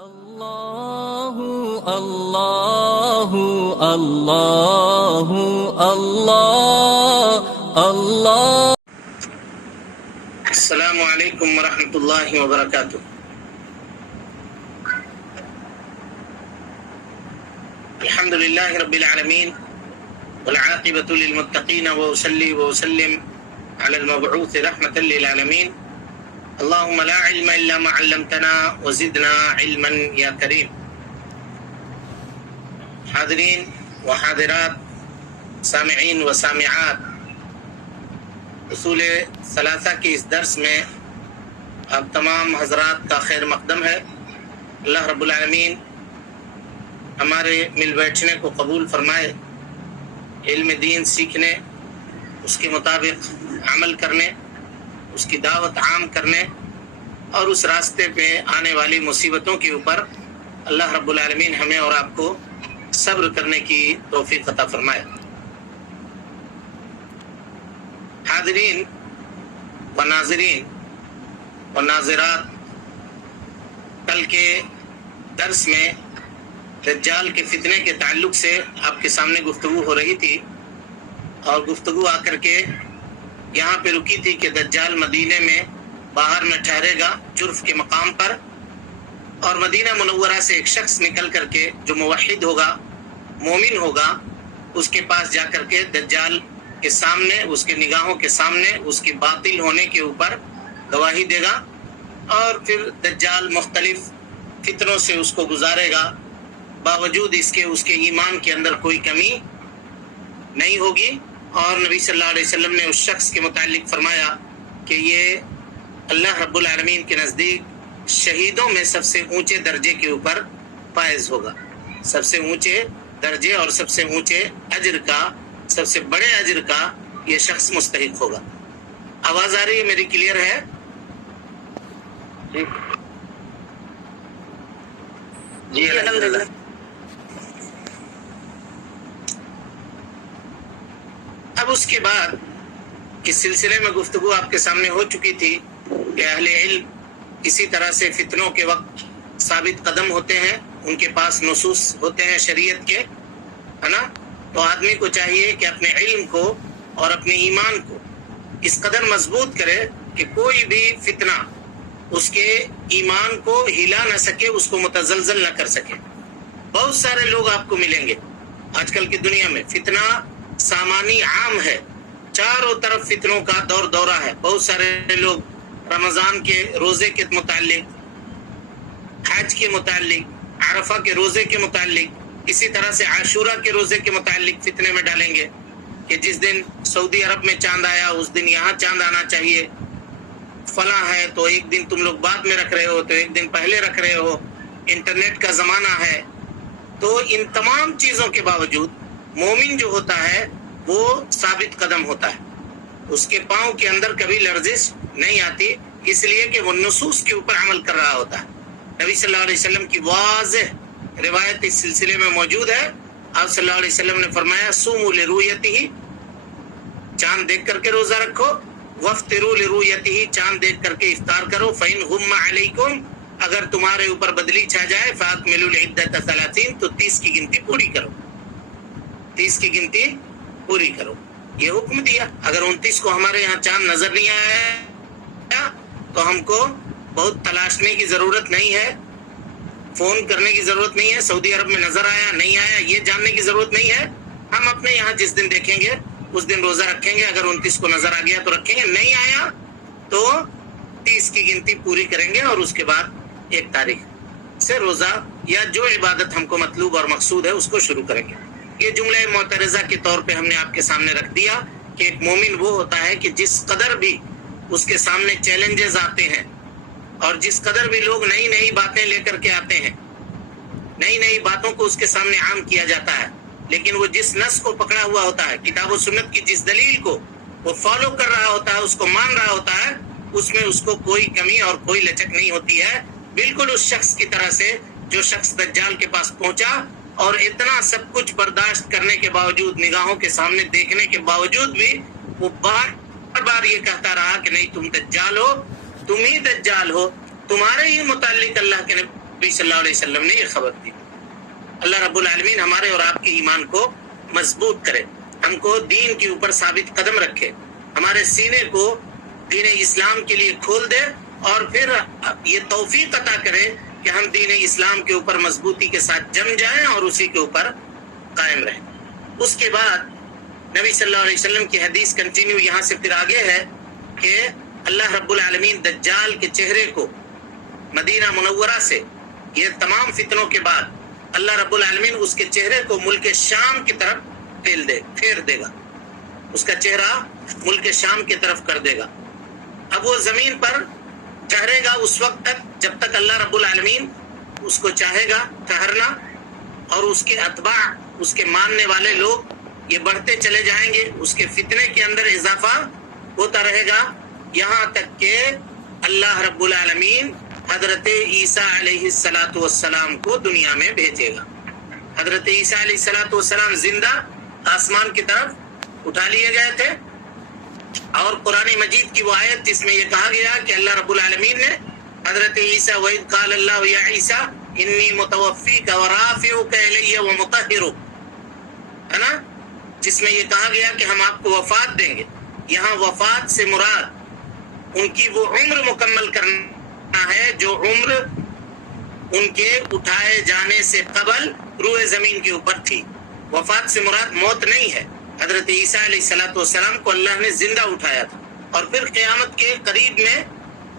اللہ اللہ اللہ اللہ اللہ. السلام علیکم ورحمۃ اللہ وبرکاتہ. الحمد للہ رب العالمین والعاقبۃ للمتقین وأصلی وأسلم علی المبعوث رحمۃ للعالمین. اللهم لا علم الا ما علمتنا وزدنا علما یا کریم. حاضرین و حاضرات، سامعین و سامعات، اصول ثلاثہ کے اس درس میں آپ تمام حضرات کا خیر مقدم ہے. اللہ رب العالمین ہمارے مل بیٹھنے کو قبول فرمائے، علم دین سیکھنے، اس کے مطابق عمل کرنے، اس کی دعوت عام کرنے اور اس راستے پہ آنے والی مصیبتوں کے اوپر اللہ رب العالمین ہمیں اور آپ کو صبر کرنے کی توفیق عطا فرمائے. حاضرین و ناظرین و ناظرات، کل کے درس میں دجال کے فتنے کے تعلق سے آپ کے سامنے گفتگو ہو رہی تھی، اور گفتگو آ کر کے یہاں پہ رکی تھی کہ دجال مدینے میں باہر میں ٹھہرے گا جرف کے مقام پر، اور مدینہ منورہ سے ایک شخص نکل کر کے جو موحد ہوگا، مومن ہوگا، اس کے پاس جا کر کے دجال کے سامنے، اس کے نگاہوں کے سامنے اس کی باطل ہونے کے اوپر گواہی دے گا، اور پھر دجال مختلف فتنوں سے اس کو گزارے گا، باوجود اس کے ایمان کے اندر کوئی کمی نہیں ہوگی. اور نبی صلی اللہ علیہ وسلم نے اس شخص کے متعلق فرمایا کہ یہ اللہ رب العالمین کے نزدیک شہیدوں میں سب سے اونچے درجے کے اوپر فائز ہوگا، سب سے اونچے درجے اور سب سے اونچے اجر کا، سب سے بڑے اجر کا یہ شخص مستحق ہوگا. آواز آ رہی ہے میری؟ کلیئر ہے؟ جی الحمدللہ. اب اس کے بعد اس سلسلے میں گفتگو آپ کے سامنے ہو چکی تھی کہ اہل علم اسی طرح سے فتنوں کے وقت ثابت قدم ہوتے ہیں، ان کے پاس نصوص ہوتے ہیں شریعت کے، ہے نا. تو آدمی کو چاہیے کہ اپنے علم کو اور اپنے ایمان کو اس قدر مضبوط کرے کہ کوئی بھی فتنہ اس کے ایمان کو ہلا نہ سکے، اس کو متزلزل نہ کر سکے. بہت سارے لوگ آپ کو ملیں گے آج کل کی دنیا میں، فتنہ سامانی عام ہے، چاروں طرف فتنوں کا دور دورہ ہے. بہت سارے لوگ رمضان کے روزے کے متعلق، حج کے متعلق، عرفہ کے روزے کے متعلق، اسی طرح سے عاشورہ کے روزے کے متعلق فتنے میں ڈالیں گے کہ جس دن سعودی عرب میں چاند آیا اس دن یہاں چاند آنا چاہیے، فلاں ہے تو ایک دن تم لوگ بعد میں رکھ رہے ہو تو ایک دن پہلے رکھ رہے ہو، انٹرنیٹ کا زمانہ ہے. تو ان تمام چیزوں کے باوجود مومن جو ہوتا ہے وہ ثابت قدم ہوتا ہے، اس کے پاؤں کے اندر کبھی لرزش نہیں آتی، اس لیے کہ وہ نصوص کے اوپر عمل کر رہا ہوتا ہے. نبی صلی اللہ علیہ وسلم کی واضح روایت اس سلسلے میں موجود ہے. آپ صلی اللہ علیہ وسلم نے فرمایا صوموا لرؤیتہ، چاند دیکھ کر کے روزہ رکھو، وافطروا لرؤیتہ، چاند دیکھ کر کے افطار کرو، فإن غم علیکم، اگر تمہارے اوپر بدلی چھا جائے، فأکملوا العدۃ 30، تو 30 کی گنتی پوری کرو، 30 کی گنتی پوری کرو. یہ حکم دیا. اگر 29 کو ہمارے یہاں چاند نظر نہیں آیا تو ہم کو بہت تلاشنے کی ضرورت نہیں ہے، فون کرنے کی ضرورت نہیں ہے، سعودی عرب میں نظر آیا نہیں آیا یہ جاننے کی ضرورت نہیں ہے. ہم اپنے یہاں جس دن دیکھیں گے اس دن روزہ رکھیں گے. اگر 29 کو نظر آ گیا تو رکھیں گے، نہیں آیا تو 30 کی گنتی پوری کریں گے، اور اس کے بعد 1 تاریخ سے روزہ یا جو عبادت ہم کو مطلوب اور مقصود ہے اس کو شروع کریں گے. یہ جملہ معترضہ کے طور پہ ہم نے آپ کے سامنے رکھ دیا کہ ایک مومن وہ ہوتا ہے کہ جس قدر بھی اس کے سامنے چیلنجز آتے ہیں، اور جس قدر بھی لوگ نئی نئی باتیں لے کر کے آتے ہیں، نئی نئی باتوں کو اس کے سامنے عام کیا جاتا ہے، لیکن وہ جس نص کو پکڑا ہوا ہوتا ہے، کتاب و سنت کی جس دلیل کو وہ فالو کر رہا ہوتا ہے، اس کو مان رہا ہوتا ہے، اس میں اس کو کوئی کمی اور کوئی لچک نہیں ہوتی ہے. بالکل اس شخص کی طرح سے جو شخص دجال کے پاس پہنچا اور اتنا سب کچھ برداشت کرنے کے باوجود، نگاہوں کے سامنے دیکھنے کے باوجود بھی وہ بار بار یہ کہتا رہا کہ نہیں تم دجال ہو، تم ہی دجال ہو، تمہارے ہی متعلق اللہ کے نبی صلی اللہ علیہ وسلم نے یہ خبر دی. اللہ رب العالمین ہمارے اور آپ کے ایمان کو مضبوط کرے، ہم کو دین کے اوپر ثابت قدم رکھے، ہمارے سینے کو دین اسلام کے لیے کھول دے، اور پھر یہ توفیق عطا کرے کہ ہم دین اسلام کے اوپر مضبوطی کے ساتھ جم جائیں اور اسی کے اوپر قائم رہیں. اس کے بعد نبی صلی اللہ علیہ وسلم کی حدیث کنٹینیو یہاں سے پھر آگے ہے کہ اللہ رب العالمین دجال کے چہرے کو مدینہ منورہ سے یہ تمام فتنوں کے بعد اللہ رب العالمین اس کے چہرے کو ملک شام کی طرف پھیر دے گا، اس کا چہرہ ملک شام کی طرف کر دے گا. اب وہ زمین پر ٹھہرے گا اس وقت تک جب تک اللہ رب العالمین اس کو چاہے گا ٹھہرنا، اور اس کے اتباع، اس کے ماننے والے لوگ یہ بڑھتے چلے جائیں گے، اس کے فتنے کے اندر اضافہ ہوتا رہے گا، یہاں تک کہ اللہ رب العالمین حضرت عیسیٰ علیہ السلام کو دنیا میں بھیجے گا. حضرت عیسیٰ علیہ السلام زندہ آسمان کی طرف اٹھا لیے گئے تھے، اور قرآن مجید کی وہ آیت جس میں یہ کہا گیا کہ اللہ رب العالمین نے حضرت عیسیٰ وَإِذْ قَالَ اللَّهُ يَا عِيسَىٰ إِنِّي مُتَوَفِّيكَ وَرَافِعُكَ إِلَيَّ وَمُطَهِّرُكَ، ہے نا، جس میں یہ کہا گیا کہ ہم آپ کو وفات دیں گے. یہاں وفات سے مراد ان کی وہ عمر مکمل کرنا ہے جو عمر ان کے اٹھائے جانے سے قبل روئے زمین کے اوپر تھی. وفات سے مراد موت نہیں ہے. حضرت عیسیٰ علیہ السلام کو اللہ نے زندہ اٹھایا تھا، اور پھر قیامت کے قریب میں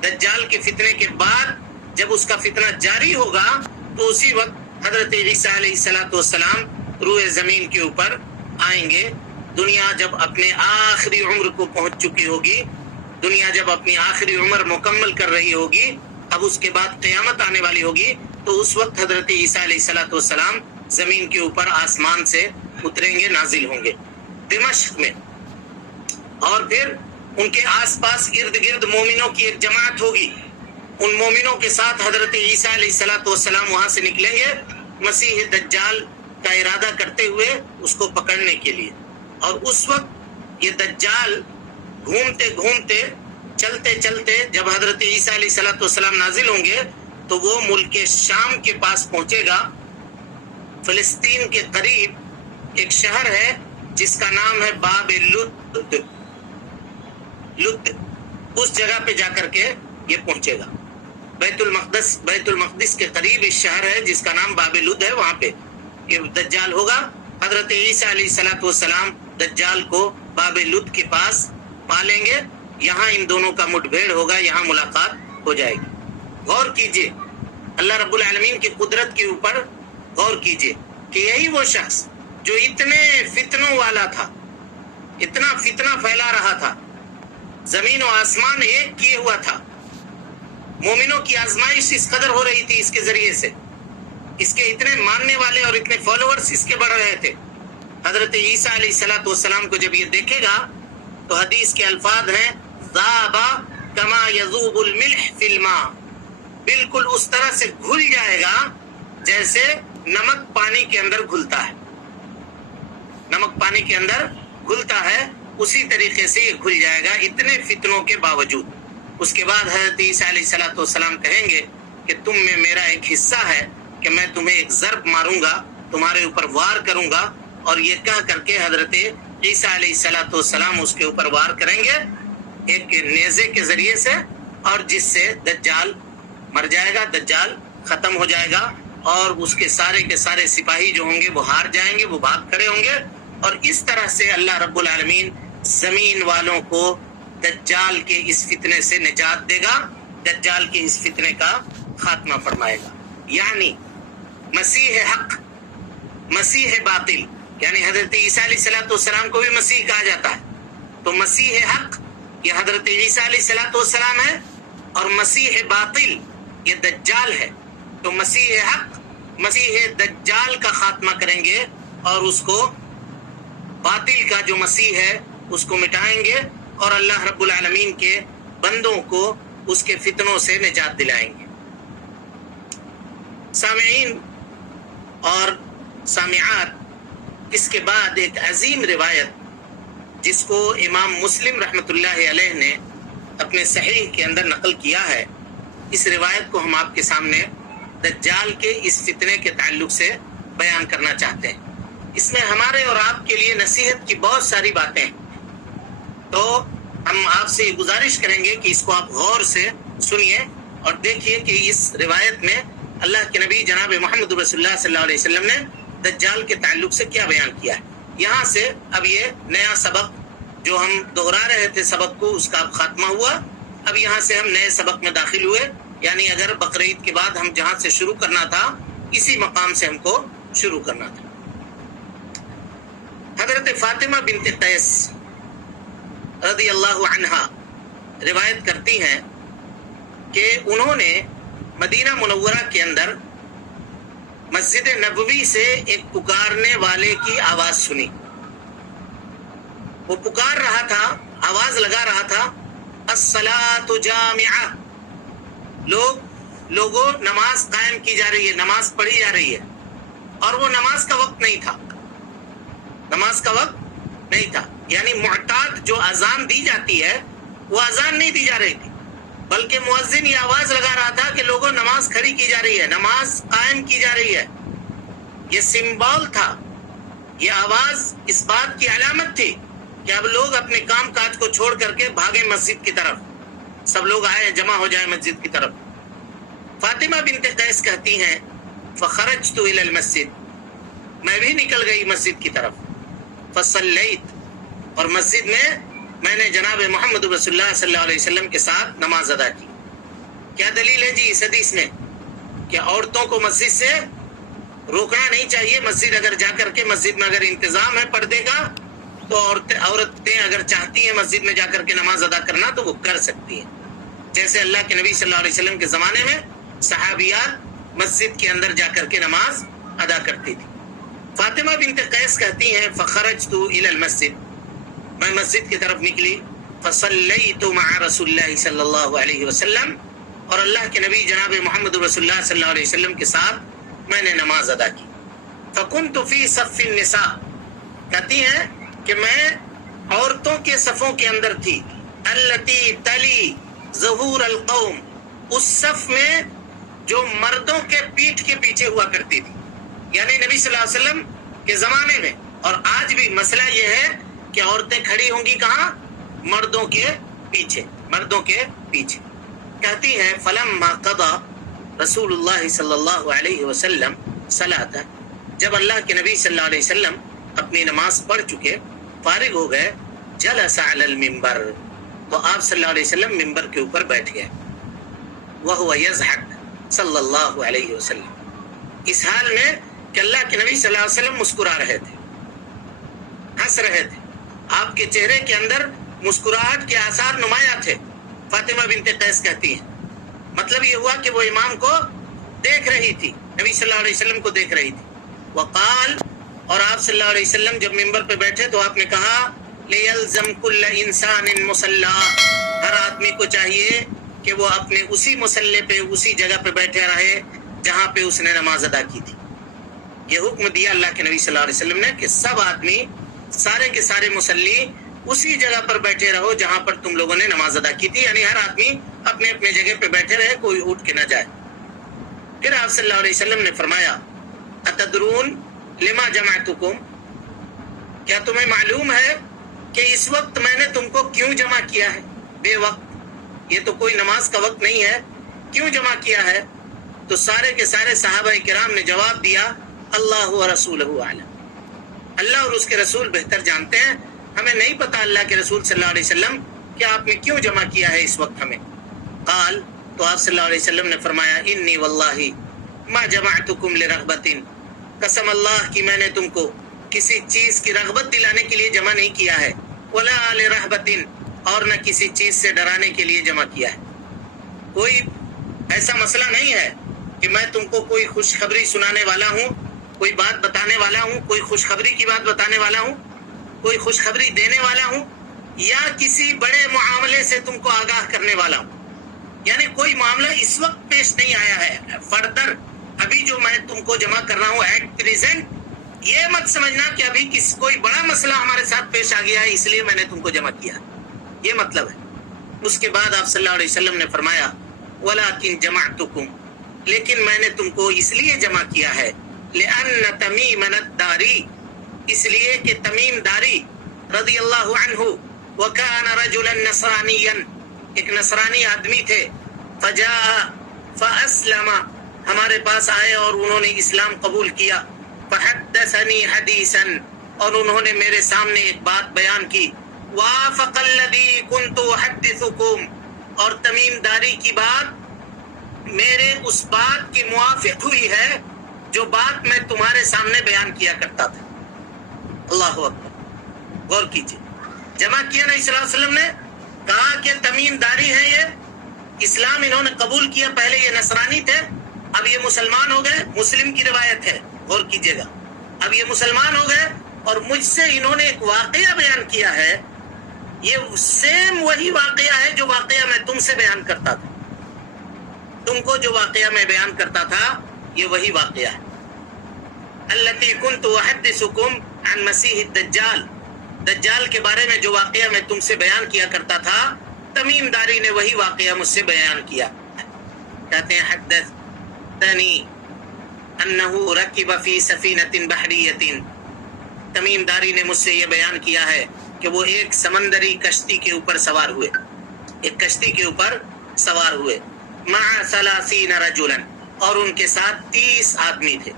دجال کے فتنے کے بعد جب اس کا فتنہ جاری ہوگا تو اسی وقت حضرت عیسیٰ علیہ السلام روئے زمین کے اوپر آئیں گے. دنیا جب اپنے آخری عمر کو پہنچ چکی ہوگی، دنیا جب اپنی آخری عمر مکمل کر رہی ہوگی، اب اس کے بعد قیامت آنے والی ہوگی، تو اس وقت حضرت عیسیٰ علیہ السلام زمین کے اوپر آسمان سے اتریں گے، نازل ہوں گے دمشق میں، اور پھر ان کے آس پاس ارد گرد مومنوں کی ایک جماعت ہوگی. ان مومنوں کے ساتھ حضرت عیسیٰ علیہ السلام وہاں سے نکلیں گے مسیح دجال کا ارادہ کرتے ہوئے اس کو پکڑنے کے لیے. اور اس وقت یہ دجال گھومتے گھومتے چلتے چلتے جب حضرت عیسیٰ علیہ السلام نازل ہوں گے تو وہ ملک شام کے پاس پہنچے گا. فلسطین کے قریب ایک شہر ہے جس کا نام ہے باب لد. اس جگہ پہ جا کر کے یہ پہنچے گا. بیت المقدس کے قریب ایک شہر ہے جس کا نام باب لد ہے، وہاں پہ یہ دجال ہوگا. حضرت عیسیٰ علیہ السلام دجال کو باب لد کے پاس پالیں گے، یہاں ان دونوں کا مٹ بھیڑ ہوگا، یہاں ملاقات ہو جائے گی. غور کیجئے اللہ رب العالمین کی قدرت کے اوپر، غور کیجئے کہ یہی وہ شخص جو اتنے فتنوں والا تھا، اتنا فتنہ پھیلا رہا تھا، زمین و آسمان ایک کیے ہوا تھا، مومنوں کی آزمائش اس قدر ہو رہی تھی اس کے ذریعے سے، اس کے اتنے ماننے والے اور اتنے فالوورز اس کے بڑھ رہے تھے. حضرت عیسیٰ علیہ السلام کو جب یہ دیکھے گا تو حدیث کے الفاظ ہیں ذاب کما یذوب الملح فی الماء، بالکل اس طرح سے گھل جائے گا جیسے نمک پانی کے اندر گھلتا ہے. نمک پانی کے اندر گھلتا ہے اسی طریقے سے یہ گھل جائے گا اتنے فتنوں کے باوجود. اس کے بعد حضرت عیسیٰ علیہ السلام کہیں گے کہ تم میں میرا ایک حصہ ہے کہ میں تمہیں ایک ضرب ماروں گا، تمہارے اوپر وار کروں گا. اور یہ کہہ کر کے حضرت عیسیٰ علیہ السلام اس کے اوپر وار کریں گے ایک نیزے کے ذریعے سے، اور جس سے دجال مر جائے گا، دجال ختم ہو جائے گا، اور اس کے سارے سپاہی جو ہوں گے وہ ہار جائیں گے، وہ بھاگ کھڑے ہوں گے. اور اس طرح سے اللہ رب العالمین زمین والوں کو دجال کے اس فتنے سے نجات دے گا، دجال کے اس فتنے کا خاتمہ فرمائے گا. یعنی مسیح حق، مسیح باطل، یعنی حضرت عیسیٰ علیہ السلام کو بھی مسیح کہا جاتا ہے. تو مسیح حق یہ حضرت عیسیٰ علیہ السلام ہے، اور مسیح باطل یہ دجال ہے. تو مسیح حق مسیح دجال کا خاتمہ کریں گے، اور اس کو باطل کا جو مسیح ہے اس کو مٹائیں گے، اور اللہ رب العالمین کے بندوں کو اس کے فتنوں سے نجات دلائیں گے. سامعین اور سامعات، اس کے بعد ایک عظیم روایت جس کو امام مسلم رحمۃ اللہ علیہ نے اپنے صحیح کے اندر نقل کیا ہے، اس روایت کو ہم آپ کے سامنے دجال کے اس فتنے کے تعلق سے بیان کرنا چاہتے ہیں۔ اس میں ہمارے اور آپ کے لیے نصیحت کی بہت ساری باتیں ہیں، تو ہم آپ سے یہ گزارش کریں گے کہ اس کو آپ غور سے سنیے اور دیکھیے کہ اس روایت میں اللہ کے نبی جناب محمد رسول اللہ صلی اللہ علیہ وسلم نے دجال کے تعلق سے کیا بیان کیا ہے۔ یہاں سے اب یہ نیا سبق جو ہم دہرا رہے تھے سبق کو، اس کا اب خاتمہ ہوا۔ اب یہاں سے ہم نئے سبق میں داخل ہوئے، یعنی اگر بقرعید کے بعد ہم جہاں سے شروع کرنا تھا اسی مقام سے ہم کو شروع کرنا تھا۔ حضرت فاطمہ بنت قیس رضی اللہ عنہا روایت کرتی ہیں کہ انہوں نے مدینہ منورہ کے اندر مسجد نبوی سے ایک پکارنے والے کی آواز سنی۔ وہ پکار رہا تھا، آواز لگا رہا تھا، الصلاۃ جامعہ، لوگوں نماز قائم کی جا رہی ہے، نماز پڑھی جا رہی ہے، اور وہ نماز کا وقت نہیں تھا، نماز کا وقت نہیں تھا، یعنی معتاد جو اذان دی جاتی ہے وہ اذان نہیں دی جا رہی تھی، بلکہ مؤذن یہ آواز لگا رہا تھا کہ لوگوں نماز کھڑی کی جا رہی ہے، نماز قائم کی جا رہی ہے۔ یہ سمبول تھا، یہ آواز اس بات کی علامت تھی کہ اب لوگ اپنے کام کاج کو چھوڑ کر کے بھاگیں مسجد کی طرف، سب لوگ آئے جمع ہو جائیں مسجد کی طرف۔ فاطمہ بنت قیس کہتی ہیں فخرجت الی المسجد، میں بھی نکل گئی مسجد کی طرف، فصلیت، اور مسجد میں نے جناب محمد رسول اللہ صلی اللہ علیہ وسلم کے ساتھ نماز ادا کی۔ کیا دلیل ہے جی اس حدیث میں کہ عورتوں کو مسجد سے روکنا نہیں چاہیے؟ مسجد اگر جا کر کے مسجد میں اگر انتظام ہے پردے کا تو عورتیں اگر چاہتی ہیں مسجد میں جا کر کے نماز ادا کرنا تو وہ کر سکتی ہیں، جیسے اللہ کے نبی صلی اللہ علیہ وسلم کے زمانے میں صحابیات مسجد کے اندر جا کر کے نماز ادا کرتی تھی۔ فاطمہ بنت قیس کہتی ہیں فخرجت الی المسجد، میں مسجد کی طرف نکلی، فصلیت مع رسول اللہ صلی اللہ علیہ وسلم، اور اللہ کے نبی جناب محمد رسول اللہ صلی اللہ علیہ وسلم کے ساتھ میں نے نماز ادا کی۔ فکنت فی صف النساء، کہتی ہیں کہ میں عورتوں کے صفوں کے اندر تھی، التی تلی ظہور القوم، اس صف میں جو مردوں کے پیٹھ کے پیچھے ہوا کرتی تھی، یعنی نبی صلی اللہ علیہ وسلم کے زمانے میں اور آج بھی مسئلہ یہ ہے کہ عورتیں کھڑی ہوں گی کہاں؟ مردوں کے پیچھے، مردوں کے پیچھے۔ کہتی ہے فلما قضى رسول اللہ صلی اللہ علیہ وسلم صلاۃ، جب اللہ کے نبی صلی اللہ علیہ وسلم اپنی نماز پڑھ چکے، فارغ ہو گئے، جلس علی المنبر، تو آپ صلی اللہ علیہ وسلم منبر کے اوپر بیٹھ گئے، وہو یضحک صلی اللہ علیہ وسلم، اس حال میں کہ اللہ کے نبی صلی اللہ علیہ وسلم مسکرا رہے تھے، ہنس رہے تھے، آپ کے چہرے کے اندر مسکراہٹ کے آثار نمایاں تھے۔ فاطمہ بنت قیس کہتی ہیں مطلب یہ ہوا کہ وہ امام کو دیکھ رہی تھی، نبی صلی اللہ علیہ وسلم کو دیکھ رہی تھی۔ وقال، اور آپ صلی اللہ علیہ وسلم جب منبر پہ بیٹھے تو آپ نے کہا لیلزم کل انسان مصلی، ہر آدمی کو چاہیے کہ وہ اپنے اسی مصلی پہ، اسی جگہ پہ بیٹھے رہے جہاں پہ اس نے نماز ادا کی تھی۔ یہ حکم دیا اللہ کے نبی صلی اللہ علیہ وسلم نے کہ سب آدمی، سارے کے سارے مصلی اسی جگہ پر بیٹھے رہو جہاں پر تم لوگوں نے نماز ادا کی تھی، یعنی ہر آدمی اپنے اپنے جگہ پہ بیٹھے رہے، کوئی اٹھ کے نہ جائے۔ پھر آپ صلی اللہ علیہ وسلم نے فرمایا اتدرون لما جمعتکم، کیا تمہیں معلوم ہے کہ اس وقت میں نے تم کو کیوں جمع کیا ہے؟ بے وقت، یہ تو کوئی نماز کا وقت نہیں ہے، کیوں جمع کیا ہے؟ تو سارے کے سارے صحابہ کرام نے جواب دیا اللہ و رسولہ اعلم، اللہ اور اس کے رسول بہتر جانتے ہیں، ہمیں نہیں پتا اللہ کے رسول صلی اللہ علیہ وسلم کہ آپ نے کیوں جمع کیا ہے اس وقت ہمیں۔ قال، تو آپ صلی اللہ علیہ وسلم نے فرمایا انی واللہ ما جمعتکم لرغبت، قسم اللہ کی میں نے تم کو کسی چیز کی رغبت دلانے کے لیے جمع نہیں کیا ہے، ولا لرہبت، اور نہ کسی چیز سے ڈرانے کے لیے جمع کیا ہے۔ کوئی ایسا مسئلہ نہیں ہے کہ میں تم کو کوئی خوشخبری سنانے والا ہوں، کوئی بات بتانے والا ہوں، کوئی خوشخبری کی بات بتانے والا ہوں، کوئی خوشخبری دینے والا ہوں، یا کسی بڑے معاملے سے تم کو آگاہ کرنے والا ہوں، یعنی کوئی معاملہ اس وقت پیش نہیں آیا ہے، فردر ابھی جو میں تم کو جمع کر رہا ہوں ایٹ پریزنٹ، یہ مت سمجھنا کہ ابھی کوئی بڑا مسئلہ ہمارے ساتھ پیش آ گیا ہے اس لیے میں نے تم کو جمع کیا، یہ مطلب ہے۔ اس کے بعد آپ صلی اللہ علیہ وسلم نے فرمایا وَلَكِنْ جَمَعْتُكُمْ لیکن میں نے تم کو اس لیے جمع کیا ہے لأن تمیم الداری، اس لیے کہ تمیم داری رضی اللہ عنہ وکان رجلا نصرانیا، ایک نصرانی آدمی تھے، فجاء فاسلم، ہمارے پاس آئے اور انہوں نے اسلام قبول کیا، فحدثنی حدیثا، اور انہوں نے میرے سامنے ایک بات بیان کی، وافق الذی کنت احدثکم، اور تمیم داری کی بات میرے اس بات کی موافق ہوئی ہے جو بات میں تمہارے سامنے بیان کیا کرتا تھا۔ اللہ اکبر، غور کیجیے، جمع کیا نبی صلی اللہ علیہ وسلم نے، کہا کہ تمیم داری ہے، یہ اسلام انہوں نے قبول کیا، پہلے یہ نصرانی تھے، اب یہ مسلمان ہو گئے، مسلم کی روایت ہے، غور کیجیے گا، اب یہ مسلمان ہو گئے اور مجھ سے انہوں نے ایک واقعہ بیان کیا ہے، یہ سیم وہی واقعہ ہے جو واقعہ میں تم سے بیان کرتا تھا، تم کو جو واقعہ میں بیان کرتا تھا یہ وہی واقعہ ہے۔ التی کنت احدثکم عن مسیح الدجال، دجال کے بارے میں جو واقعہ میں تم سے بیان کیا کرتا تھا، تمیم داری نے وہی واقعہ مجھ سے بیان کیا۔ کہتے ہیں حدثنی انہ رکب فی سفینۃ بحریۃ، تمیم داری نے مجھ سے یہ بیان کیا ہے کہ وہ ایک سمندری کشتی کے اوپر سوار ہوئے، ایک کشتی کے اوپر سوار ہوئے، مع 30 رجلا، اور ان کے ساتھ 30 آدمی تھے،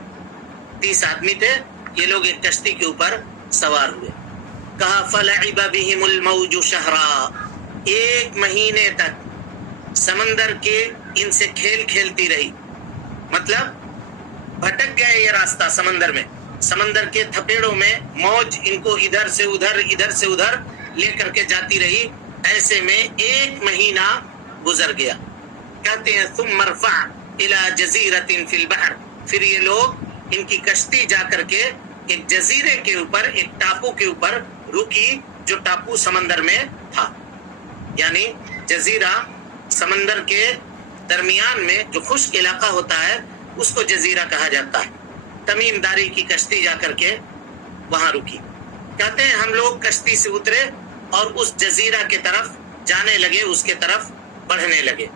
30 آدمی تھے، یہ لوگ ایک کشتی کے اوپر سوار ہوئے۔ کہا فلعب بهم الموج شہرا، ایک مہینے تک سمندر کے ان سے کھیل کھیلتی رہی، مطلب بھٹک گئے یہ راستہ سمندر میں، سمندر کے تھپیڑوں میں موج ان کو ادھر سے ادھر ادھر سے ادھر لے کر کے جاتی رہی، ایسے میں ایک مہینہ گزر گیا۔ کہتے ہیں ثم ارفع الى جزیرۃ فی البحر، پھر یہ لوگ ان کی کشتی جا کر کے ایک جزیرے کے اوپر، ایک ٹاپو کے اوپر رکی، جو ٹاپو سمندر میں تھا، یعنی جزیرہ سمندر کے درمیان میں جو خشک علاقہ ہوتا ہے اس کو جزیرہ کہا جاتا ہے۔ تمیم داری کی کشتی جا کر کے وہاں رکی، کہتے ہیں ہم لوگ کشتی سے اترے اور اس جزیرہ کے طرف جانے لگے، اس کے طرف بڑھنے لگے،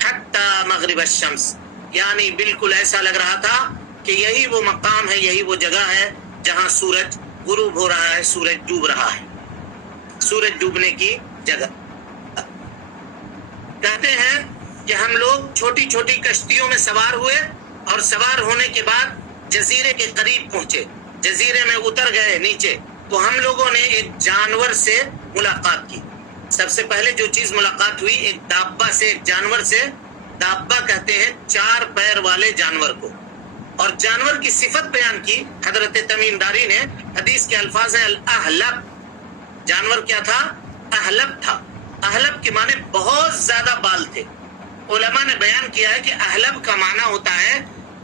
حتی مغرب الشمس، یعنی بالکل ایسا لگ رہا تھا کہ یہی وہ مقام ہے، یہی وہ جگہ ہے جہاں سورج غروب ہو رہا ہے، سورج ڈوب رہا ہے، سورج ڈوبنے کی جگہ۔ کہتے ہیں کہ ہم لوگ چھوٹی چھوٹی کشتیوں میں سوار ہوئے اور سوار ہونے کے بعد جزیرے کے قریب پہنچے، جزیرے میں اتر گئے نیچے، تو ہم لوگوں نے ایک جانور سے ملاقات کی۔ سب سے پہلے جو چیز ملاقات ہوئی ایک دابہ سے، ایک جانور سے، دابہ کہتے ہیں 4 پیر والے جانور کو، اور جانور کی صفت بیان کی حضرت تمیم داری نے، حدیث کے الفاظ ہیں الاحلب، جانور کیا تھا؟ احلب تھا، احلب کے معنی بہت زیادہ بال تھے۔ علماء نے بیان کیا ہے کہ احلب کا معنی ہوتا ہے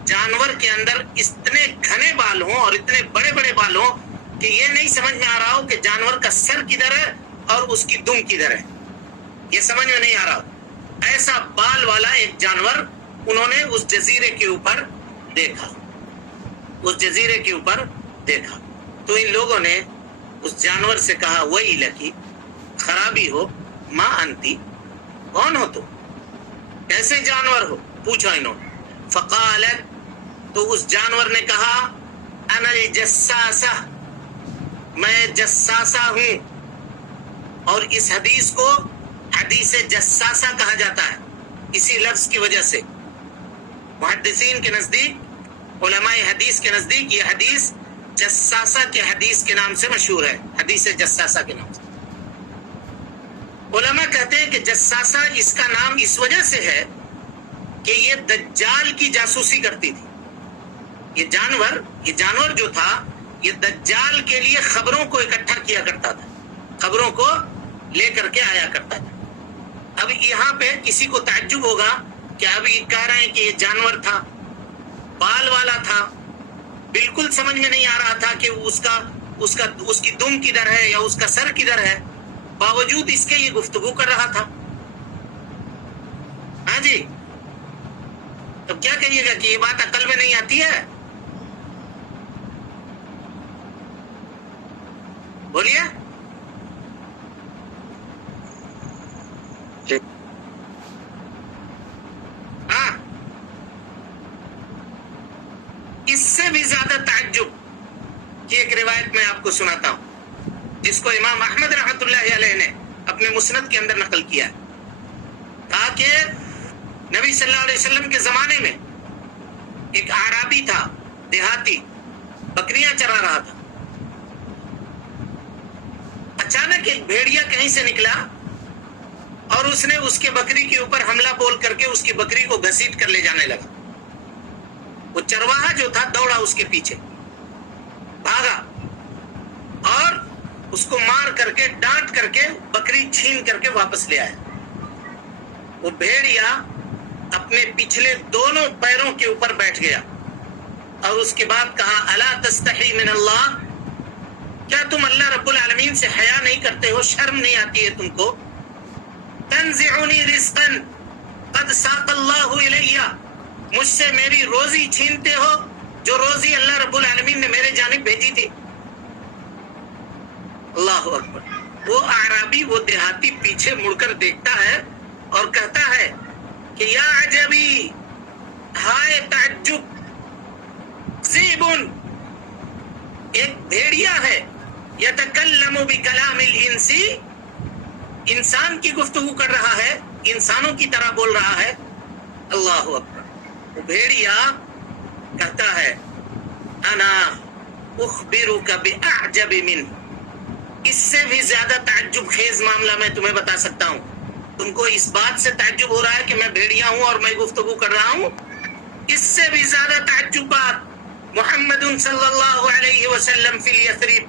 جانور کے اندر اتنے گھنے بال ہوں اور اتنے بڑے بڑے بال ہوں کہ یہ نہیں سمجھ میں آ رہا ہو کہ جانور کا سر کدھر ہے اور اس کی دم کدھر ہے، یہ سمجھ میں نہیں آ رہا ہو، ایسا بال والا ایک جانور انہوں نے اس جزیرے کے اوپر دیکھا، اس جزیرے کے اوپر دیکھا، تو ان لوگوں نے اس جانور سے کہا وہی لکی، خرابی ہو، ماں انتی، کون ہو تو، کیسے جانور ہو، پوچھا انہوں نے۔ فقالت، تو اس جانور نے کہا انا الجساسہ، میں جساسہ ہوں، اور اس حدیث کو حدیث جساسہ کہا جاتا ہے اسی لفظ کی وجہ سے۔ محدثین کے نزدیک، علماء حدیث کے نزدیک یہ حدیث جساسہ کے حدیث کے نام سے مشہور ہے، حدیث جساسہ کے نام سے۔ علماء کہتے ہیں کہ جساسہ اس کا نام اس وجہ سے ہے کہ یہ دجال کی جاسوسی کرتی تھی، یہ جانور جو تھا یہ دجال کے لیے خبروں کو اکٹھا کیا کرتا تھا، خبروں کو لے کر کے آیا کرتا تھا۔ اب یہاں پہ کسی کو تعجب ہوگا کہ اب یہ کہہ رہے ہیں کہ یہ جانور تھا، بال والا تھا، بالکل سمجھ میں نہیں آ رہا تھا کہ اس کی دم کدھر ہے یا اس کا سر کدھر ہے، باوجود اس کے یہ گفتگو کر رہا تھا۔ ہاں جی، تو کیا کہیے گا کہ یہ بات عقل میں نہیں آتی ہے؟ بولیے۔ ہاں اس سے بھی زیادہ تعجب کی ایک روایت میں آپ کو سناتا ہوں، جس کو امام احمد رحمۃ اللہ علیہ نے اپنے مسند کے اندر نقل کیا ہے۔ کہا کہ نبی صلی اللہ علیہ وسلم کے زمانے میں ایک اعرابی تھا، دیہاتی، بکریاں چرا رہا تھا۔ اچانک ایک بھیڑیا کہیں سے نکلا اور اس نے اس کے بکری کے اوپر حملہ بول کر کے اس کی بکری کو گھسیٹ کر لے جانے لگا۔ وہ چرواہا جو تھا دوڑا اس کے پیچھے، بھاگا اور اس کو مار کر کے، ڈانٹ کر کے، بکری چھین کر کے واپس لے آیا۔ وہ بھیڑیا اپنے پچھلے دونوں پیروں کے اوپر بیٹھ گیا اور اس کے بعد کہا الا تستحی من اللہ، کیا تم اللہ رب العالمین سے حیا نہیں کرتے ہو؟ شرم نہیں آتی ہے تم کو؟ تنزعنی رزقا قد ساق اللہ الی، مجھ سے میری روزی چھینتے ہو جو روزی اللہ رب العالمین نے میرے جانب بھیجی تھی۔ اللہ اکبر۔ وہ اعرابی، وہ دیہاتی پیچھے مڑ کر دیکھتا ہے اور کہتا ہے کہ یا عجبی، ہائے تعجب، ذئبن، ایک بھیڑیا ہے، یتکلم بکلام الانس، انسان کی گفتگو کر رہا ہے، انسانوں کی طرح بول رہا ہے۔ اللہ اکبر۔ وہ بھیڑیا کہتا ہے انا اخبرک باعجب منہ، اس سے بھی زیادہ تعجب خیز معاملہ میں تمہیں بتا سکتا ہوں۔ تم کو اس بات سے تعجب ہو رہا ہے کہ میں بھیڑیا ہوں اور میں گفتگو کر رہا ہوں، اس سے بھی زیادہ تعجب بات محمد صلی اللہ علیہ وسلم فی یثرب،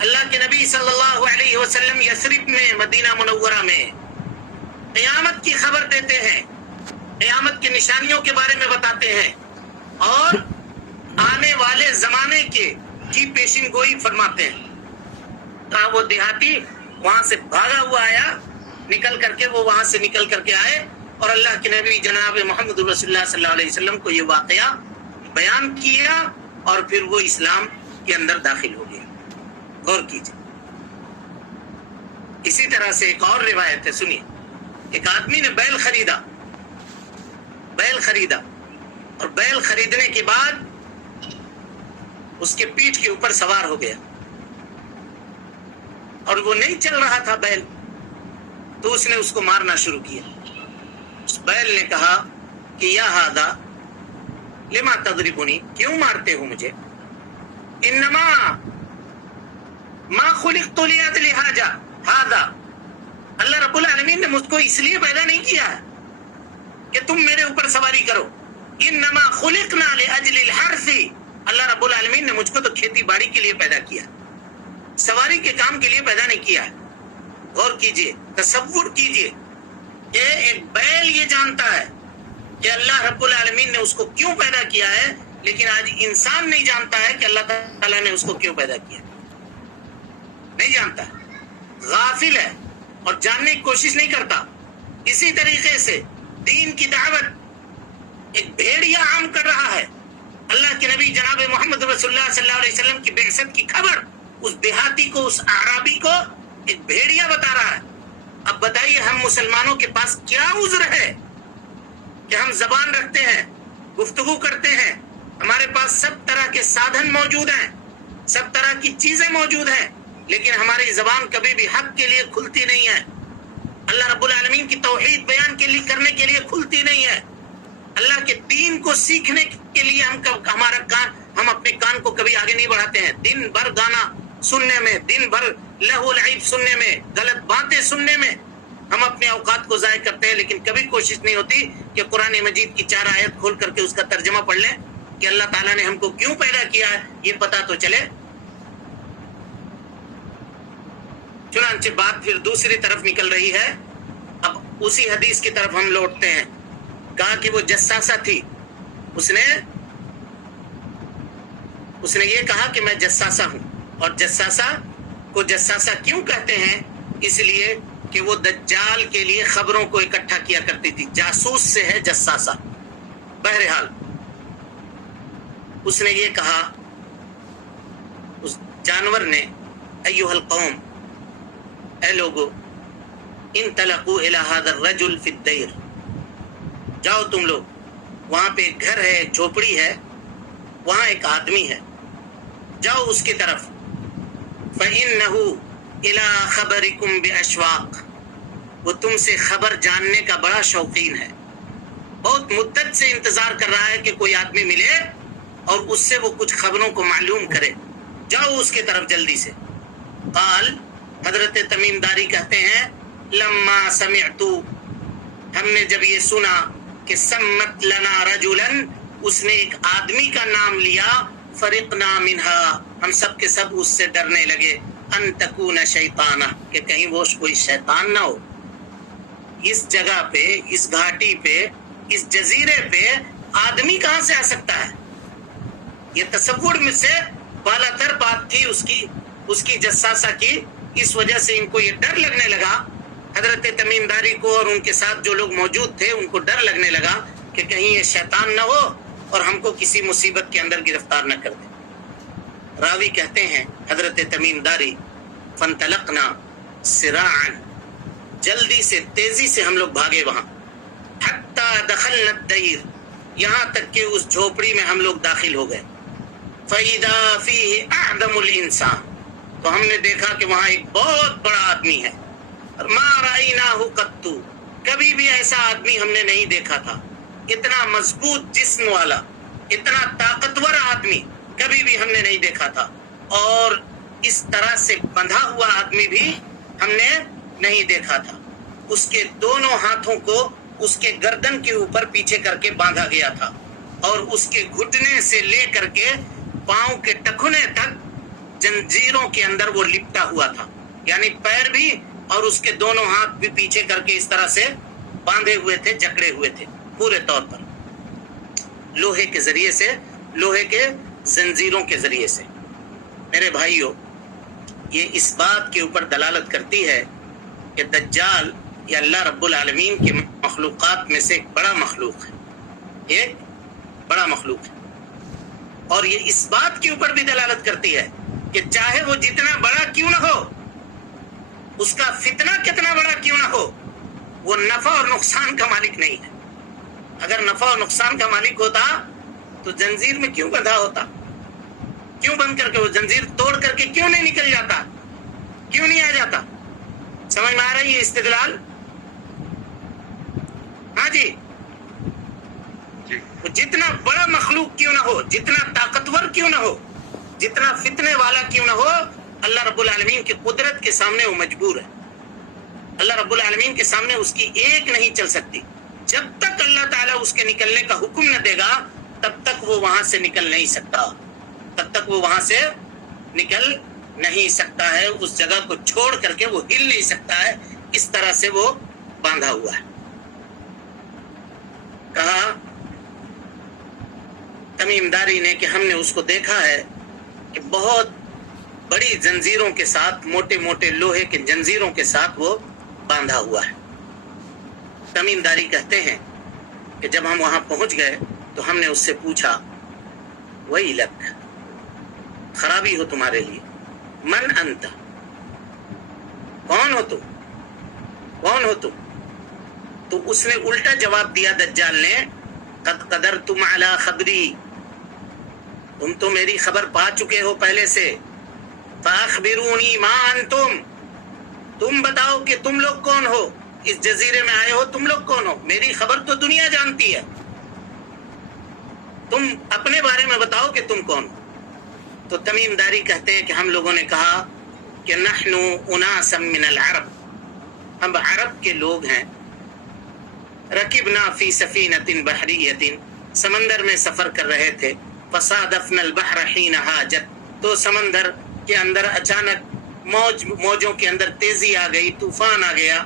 اللہ کے نبی صلی اللہ علیہ وسلم یثرب میں، مدینہ منورہ میں قیامت کی خبر دیتے ہیں، قیامت کی نشانیوں کے بارے میں بتاتے ہیں اور آنے والے زمانے کی پیشین گوئی فرماتے ہیں۔ کہا وہ دیہاتی وہاں سے بھاگا ہوا آیا، نکل کر کے، وہ وہاں سے نکل کر کے آئے اور اللہ کے نبی جناب محمد رسول اللہ صلی اللہ علیہ وسلم کو یہ واقعہ بیان کیا اور پھر وہ اسلام کے اندر داخل ہو گیا۔ غور کیجیے۔ اسی طرح سے ایک اور روایت ہے، سنیے۔ ایک آدمی نے بیل خریدا اور بیل خریدنے کے بعد اس کے پیٹھ کے اوپر سوار ہو گیا اور وہ نہیں چل رہا تھا بیل، تو اس نے اس کو مارنا شروع کیا۔ اس بیل نے کہا کہ یا ہادا لما تضربنی، کیوں مارتے ہو مجھے؟ انما ما خلقت لیدل حاجہ ہادا، اللہ رب العالمین نے مجھ کو اس لیے پیدا نہیں کیا ہے کہ تم میرے اوپر سواری کرو۔ انما خلقنا لاجل الحرث، اللہ رب العالمین نے مجھ کو تو کھیتی باڑی کے لیے پیدا کیا، سواری کے کام کے لیے پیدا نہیں کیا ہے۔ غور کیجئے، تصور کیجئے کہ ایک بیل یہ جانتا ہے کہ اللہ رب العالمین نے اس کو کیوں پیدا کیا ہے، لیکن آج انسان نہیں جانتا ہے کہ اللہ تعالیٰ نے اس کو کیوں پیدا کیا، نہیں جانتا، غافل ہے اور جاننے کی کوشش نہیں کرتا۔ اسی طریقے سے دین کی دعوت ایک بھیڑیا عام کر رہا ہے، اللہ کے نبی جناب محمد رسول اللہ صلی اللہ علیہ وسلم کی بعثت کی خبر اس دیہاتی کو، اس اعرابی کو ایک بھیڑیا بتا رہا ہے۔ اب بتائیے ہم مسلمانوں کے پاس کیا عذر ہے کہ ہم زبان رکھتے ہیں، گفتگو کرتے ہیں، ہمارے پاس سب طرح کے سادھن موجود ہیں، سب طرح کی چیزیں موجود ہیں، لیکن ہماری زبان کبھی بھی حق کے لیے کھلتی نہیں ہے، اللہ رب العالمین کی توحید بیان کے لیے کرنے کے لیے کھلتی نہیں ہے، اللہ کے دین کو سیکھنے کے لیے ہم اپنے کان کو کبھی آگے نہیں بڑھاتے ہیں۔ دن بھر گانا سننے میں، دن بھر لہو لعب سننے میں، غلط باتیں سننے میں ہم اپنے اوقات کو ضائع کرتے ہیں، لیکن کبھی کوشش نہیں ہوتی کہ قرآن مجید کی 4 آیت کھول کر کے اس کا ترجمہ پڑھ لیں کہ اللہ تعالیٰ نے ہم کو کیوں پیدا کیا ہے، یہ پتا تو چلے۔ چنانچہ بات پھر دوسری طرف نکل رہی ہے۔ اب اسی حدیث کی طرف ہم لوٹتے ہیں۔ کہا کہ وہ جساسہ تھی، اس نے یہ کہا کہ میں جساسہ ہوں، اور جساسہ کو جساسہ کیوں کہتے ہیں؟ اس لیے کہ وہ دجال کے لیے خبروں کو اکٹھا کیا کرتی تھی، جاسوس سے ہے جساسہ۔ بہرحال اس نے یہ کہا، اس جانور نے، ایھا القوم، اے لوگو، انطلقوا الی ھذا الرجل فی الدیر، جاؤ تم لوگ، وہاں پہ ایک گھر ہے، ایک جھوپڑی ہے، وہاں ایک آدمی ہے، جاؤ اس کی طرف. فَإِنَّهُ إِلَىٰ خَبَرِكُمْ بِأَشْوَاقٍ، وہ تم سے خبر جاننے کا بڑا شوقین ہے، بہت مدت سے انتظار کر رہا ہے کہ کوئی آدمی ملے اور اس سے وہ کچھ خبروں کو معلوم کرے. جاؤ اس کی طرف جلدی سے. قال، حضرت تمیم داری کہتے ہیں لما سمعت، ہم نے جب یہ سنا کہ سمت لنا رجلا، اس نے ایک آدمی کا نام لیا، فرقنا منها، ہم سب کے سب اس سے ڈرنے لگے، ان تکون شیطانہ، کہ کہیں وہ کوئی شیطان نہ ہو. اس جگہ پہ، اس گھاٹی پہ، اس جزیرے پہ آدمی کہاں سے آ سکتا ہے؟ یہ تصور میں سے بالا تر بات تھی اس کی جساسہ کی. اس وجہ سے ان کو یہ ڈر لگنے لگا، حضرت تمیم داری کو اور ان کے ساتھ جو لوگ موجود تھے ان کو ڈر لگنے لگا کہ کہیں یہ شیطان نہ ہو اور ہم کو کسی مصیبت کے اندر گرفتار نہ کر دے. راوی کہتے ہیں حضرت تمیم داری فانطلقنا سراعا، جلدی سے تیزی سے ہم لوگ بھاگے وہاں، حتی دخلنا الدیر، یہاں تک کہ اس جھوپڑی میں ہم لوگ داخل ہو گئے. فَإِذَا فِيهِ أَعْظَمُ الْإِنسَانِ، تو ہم نے دیکھا کہ وہاں ایک بہت بڑا آدمی ہے. مَا رَأَيْنَاهُ قَطُّ، کبھی بھی ایسا آدمی ہم نے نہیں دیکھا تھا، اتنا مضبوط جسم والا، اتنا طاقتور آدمی کبھی بھی ہم نے نہیں دیکھا تھا، اور اس طرح سے بندھا ہوا آدمی بھی ہم نے نہیں دیکھا تھا. اس کے دونوں ہاتھوں کو اس کے گردن کے اوپر پیچھے کر کے باندھا گیا تھا، اور اس کے گھٹنے سے لے کر کے پاؤں کے ٹخنے تک زنجیروں کے اندر وہ لپٹا ہوا تھا، یعنی پیر بھی اور اس کے دونوں ہاتھ بھی پیچھے کر کے اس طرح سے باندھے ہوئے تھے، جکڑے ہوئے تھے پورے طور پر، لوہے کے ذریعے سے، لوہے کے زنجیروں کے ذریعے سے. میرے بھائیوں، یہ اس بات کے اوپر دلالت کرتی ہے کہ دجال یہ اللہ رب العالمین کے مخلوقات میں سے ایک بڑا مخلوق ہے، ایک بڑا مخلوق ہے. اور یہ اس بات کے اوپر بھی دلالت کرتی ہے کہ چاہے وہ جتنا بڑا کیوں نہ ہو، اس کا فتنہ کتنا بڑا کیوں نہ ہو، وہ نفع اور نقصان کا مالک نہیں ہے. اگر نفع اور نقصان کا مالک ہوتا تو زنجیر میں کیوں بندھا ہوتا؟ کیوں بند کر کے وہ زنجیر توڑ کر کے کیوں نہیں نکل جاتا؟ کیوں نہیں آ جاتا؟ سمجھ میں آ رہا ہے یہ استدلال؟ ہاں جی. جتنا بڑا مخلوق کیوں نہ ہو، جتنا طاقتور کیوں نہ ہو، جتنا فتنے والا کیوں نہ ہو، اللہ رب العالمین کی قدرت کے سامنے وہ مجبور ہے. اللہ رب العالمین کے سامنے اس کی ایک نہیں چل سکتی. جب تک اللہ تعالیٰ اس کے نکلنے کا حکم نہ دے گا تب تک وہ وہاں سے نکل نہیں سکتا، تب تک وہ وہاں سے نکل نہیں سکتا ہے. اس جگہ کو چھوڑ کر کے وہ ہل نہیں سکتا ہے، اس طرح سے وہ باندھا ہوا ہے. کہا تمیم داری نے کہ ہم نے اس کو دیکھا ہے کہ بہت بڑی زنجیروں کے ساتھ، موٹے موٹے لوہے کے زنجیروں کے ساتھ وہ باندھا ہوا ہے. تمیم داری کہتے ہیں کہ جب ہم وہاں پہنچ گئے تو ہم نے اس سے پوچھا ویلک، خرابی ہو تمہارے لیے، من انت، کون ہو تم، کون ہو تم؟ تو اس نے الٹا جواب دیا دجال نے، قد قدرتم علی خبری، تم تو میری خبر پا چکے ہو پہلے سے، فاخبرونی ما انتم، تم بتاؤ کہ تم لوگ کون ہو، اس جزیرے میں آئے ہو، تم لوگ کون ہو؟ میری خبر تو دنیا جانتی ہے، تم اپنے بارے میں بتاؤ کہ تم کون ہو. تو تمیم داری کہتے ہیں کہ ہم لوگوں نے کہا کہ نحن اناسا من العرب، ہم عرب کے لوگ ہیں، رکبنا فی سفینۃ بحریۃ، سمندر میں سفر کر رہے تھے، فصادفنا البحر حین حاجت، تو سمندر کے اندر اچانک موجوں کے اندر تیزی آ گئی، طوفان آ گیا،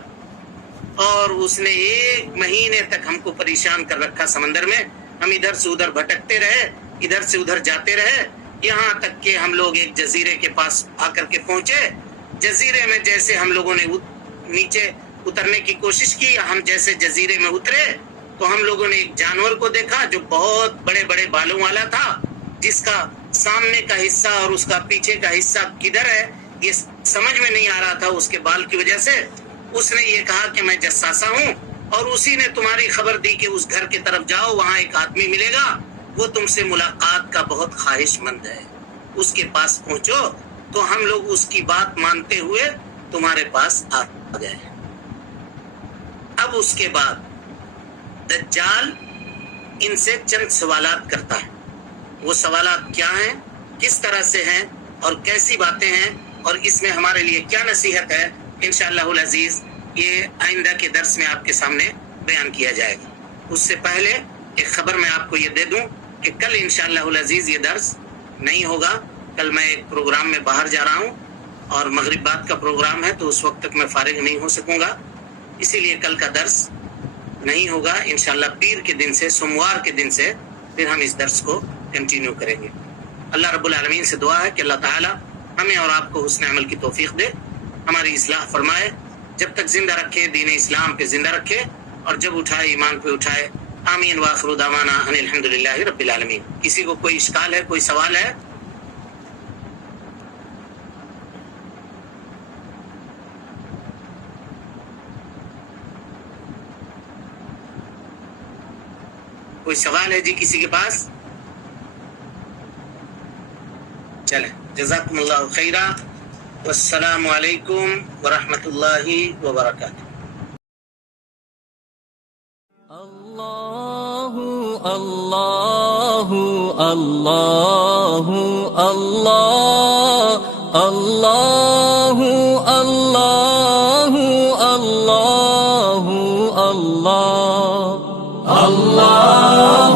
اور اس نے 1 مہینے تک ہم کو پریشان کر رکھا سمندر میں. ہم ادھر سے ادھر بھٹکتے رہے، ادھر سے ادھر جاتے رہے، یہاں تک کہ ہم لوگ ایک جزیرے کے پاس آ کر کے پہنچے. جزیرے میں جیسے ہم لوگوں نے نیچے اترنے کی کوشش کی، ہم جیسے جزیرے میں اترے تو ہم لوگوں نے ایک جانور کو دیکھا جو بہت بڑے بڑے بالوں والا تھا، جس کا سامنے کا حصہ اور اس کا پیچھے کا حصہ کدھر ہے یہ سمجھ میں نہیں آ رہا تھا اس کے بال کی وجہ سے. اس نے یہ کہا کہ میں جساسہ ہوں، اور اسی نے تمہاری خبر دی کہ اس گھر کی طرف جاؤ، وہاں ایک آدمی ملے گا وہ تم سے ملاقات کا بہت خواہش مند ہے، اس کے پاس پہنچو تو ہم لوگ اس کی بات مانتے ہوئے تمہارے پاس آ گئے۔ اب اس کے بعد دجال ان سے چند سوالات کرتا ہے۔ وہ سوالات کیا ہیں، کس طرح سے ہیں اور کیسی باتیں ہیں، اور اس میں ہمارے لیے کیا نصیحت ہے، انشاءاللہ العزیز یہ آئندہ کے درس میں آپ کے سامنے بیان کیا جائے گا۔ اس سے پہلے ایک خبر میں آپ کو یہ دے دوں کہ کل انشاءاللہ العزیز یہ درس نہیں ہوگا۔ کل میں ایک پروگرام میں باہر جا رہا ہوں اور مغرب بعد کا پروگرام ہے، تو اس وقت تک میں فارغ نہیں ہو سکوں گا، اسی لیے کل کا درس نہیں ہوگا۔ انشاءاللہ پیر کے دن سے، سوموار کے دن سے پھر ہم اس درس کو کنٹینیو کریں گے۔ اللہ رب العالمین سے دعا ہے کہ اللہ تعالی ہمیں اور آپ کو حسن عمل کی توفیق دے، ہماری اصلاح فرمائے، جب تک زندہ رکھے دین اسلام پہ زندہ رکھے، اور جب اٹھائے ایمان پہ اٹھائے۔ آمین وآخر دعوانا ان الحمدللہ رب العالمین۔ کسی کو کوئی اشکال ہے، کوئی سوال ہے؟ کوئی سوال ہے جی کسی کے پاس؟ چلیں، جزاکم اللہ خیرہ، والسلام علیکم ورحمۃ اللہ وبرکاتہ۔ اللہ اللہ اللہ اللہ اللہ اللہ اللہ اللہ اللہ